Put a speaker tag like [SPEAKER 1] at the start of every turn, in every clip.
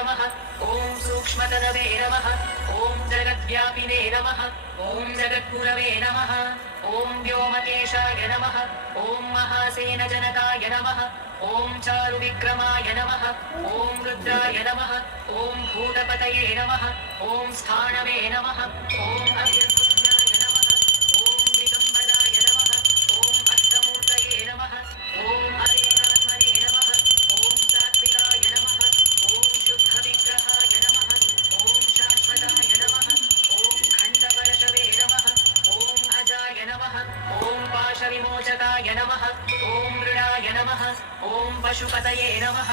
[SPEAKER 1] नमः ॐ सूक्ष्मतदवे नमः ॐ जगद्व्यापिने नमः ॐ जगद्गुरवे नमः ॐ व्योमकेशाय नमः ॐ महासेनजनकाय नमः ॐ चारुविक्रमाय नमः ॐ रुद्राय नमः ॐ भूतपतये नमः ॐ स्थाणवे नमः ॐ ॐ मृडाय नमः। ॐ पशुपतये नमः।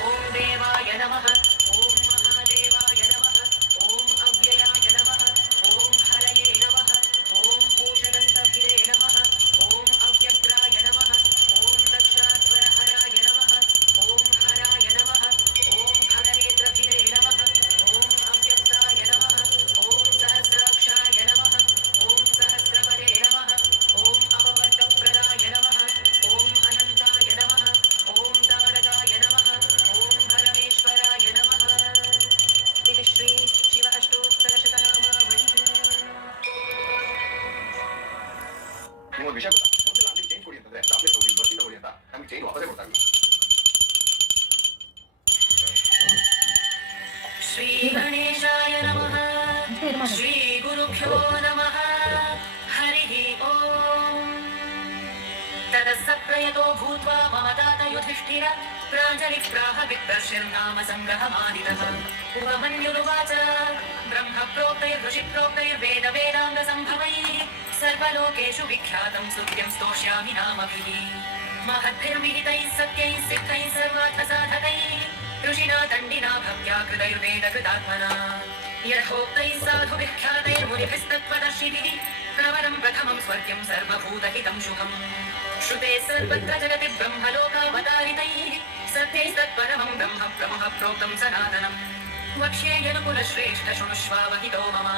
[SPEAKER 1] ॐ देवाय नमः।
[SPEAKER 2] ನಿಮಗೆ ವಿಷಯ ಗೊತ್ತಾ ಮೊದಲು ಅಲ್ಲಿ ಚೇಂಜ್ ಕೊಡಿ ಅಂತಂದ್ರೆ ಟಾಬ್ಲೆಟ್ ತಗೊಳ್ಳಿ ಬಸ್ಸಿಂದ ತಗೊಳ್ಳಿ ಅಂತ ನಮಗೆ ಚೇಂಜ್ ವಾಪಸೇ ಕೊಡ್ತಾರಲ್ಲ
[SPEAKER 1] ಶ್ರೀ ಗಣೇಶಾಯ ನಮಃ ಶ್ರೀ ಗುರುಭ್ಯೋ ನಮಃ ಹರಿ ಓಂ ತದಸ್ಸಪ್ರಯತೋ ಭೂತ್ವಾ ಮಮ ತಾತ ಯುಧಿಷ್ಠಿರ ಪ್ರಾಂಜಲಿ ಪ್ರಾಹ ವಿಪ್ರಶ್ಯನ್ನಾಮ ಸಂಗ್ರಹಮಾನಿತಃ ಉಪಮನ್ಯುರುವಾಚ ಬ್ರಹ್ಮ ಪ್ರೋಕ್ತೈರ್ಋಷಿ ಪ್ರೋಕ್ತೈರ್ವೇದ ವೇದಾಂಗ ಸಂಭವೈಃ सर्वलोकेषु विख्यातं स्तुत्यं स्तोष्यामि नामभिः। महद्भिर्विहितैः सत्यैः सिद्धैः सर्वार्थसाधकैः। ऋषिणा, दण्डिना, भक्त्या कृतैर्वेदकृतात्मना यथोक्तैः साधुभिः ख्यातैर्मुनिभिस्तत्त्वदर्शिभिः प्रवरं प्रथमं स्वर्ग्यं सर्वभूतहितं शुभम्। श्रुते सर्वत्र जगति ब्रह्मलोकावतारितैः। सत्यैस्तत्परमं ब्रह्म ब्रह्म प्रोक्तं सनातनम्। वक्ष्ये यनुकुलश्रेष्ठ शृणुष्वावहितो मम।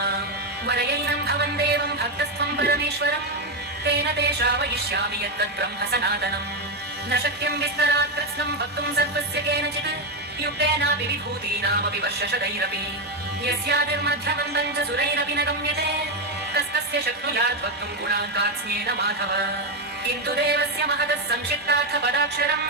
[SPEAKER 1] वरयैनं भवन् देवं भक्तस्थं परमेश्वरम्। तेन ते श्रावयिष्यामि यत्तत् ब्रह्म सनातनम्। न शक्यं विस्तरात् कृत्स्नं वक्तुं सर्वस्य केनचित्। युक्तेनापि विभूतीनामपि वर्षशतैरपि यस्यादिर्मध्यमन्दं च सुरैरपि न गम्यते। कस्तस्य शक्नुयात् वक्तुं गुणाङ्कात्स्येन माधव किन्तु देवस्य महतः संक्षिप्तार्थपदाक्षरम्